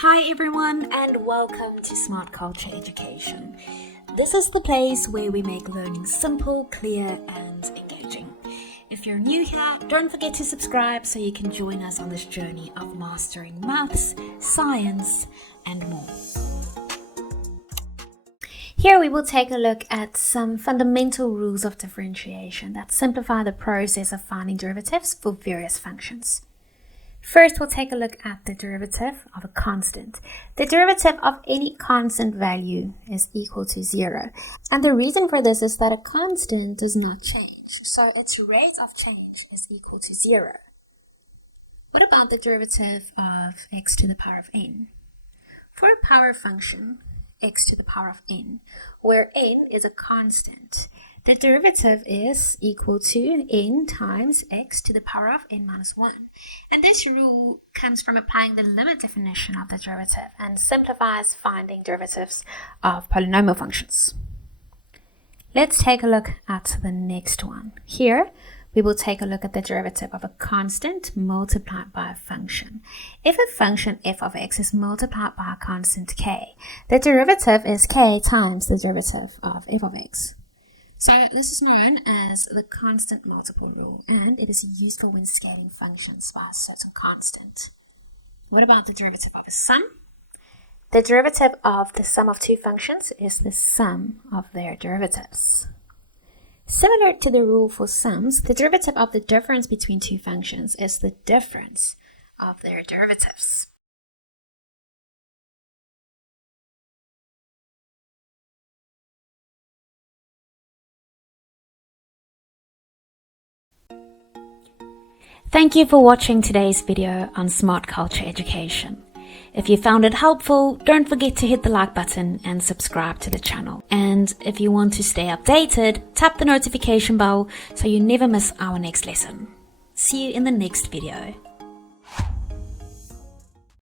Hi everyone and welcome to Smart Culture Education. This is the place where we make learning simple, clear and engaging. If you're new here, don't forget to subscribe so you can join us on this journey of mastering maths, science and more. Here we will take a look at some fundamental rules of differentiation that simplify the process of finding derivatives for various functions. First, we'll take a look at the derivative of a constant. The derivative of any constant value is equal to 0. And the reason for this is that a constant does not change, so its rate of change is equal to 0. What about the derivative of x to the power of n? For a power function, x to the power of n, where n is a constant, the derivative is equal to n times x to the power of n minus 1. And this rule comes from applying the limit definition of the derivative and simplifies finding derivatives of polynomial functions. Let's take a look at the next one. Here, we will take a look at the derivative of a constant multiplied by a function. If a function f of x is multiplied by a constant k, the derivative is k times the derivative of f of x. So this is known as the constant multiple rule, and it is useful when scaling functions by a certain constant. What about the derivative of a sum? The derivative of the sum of two functions is the sum of their derivatives. Similar to the rule for sums, the derivative of the difference between two functions is the difference of their derivatives. Thank you for watching today's video on Smart Culture Education. If you found it helpful, don't forget to hit the like button and subscribe to the channel. And if you want to stay updated, tap the notification bell so you never miss our next lesson. See you in the next video.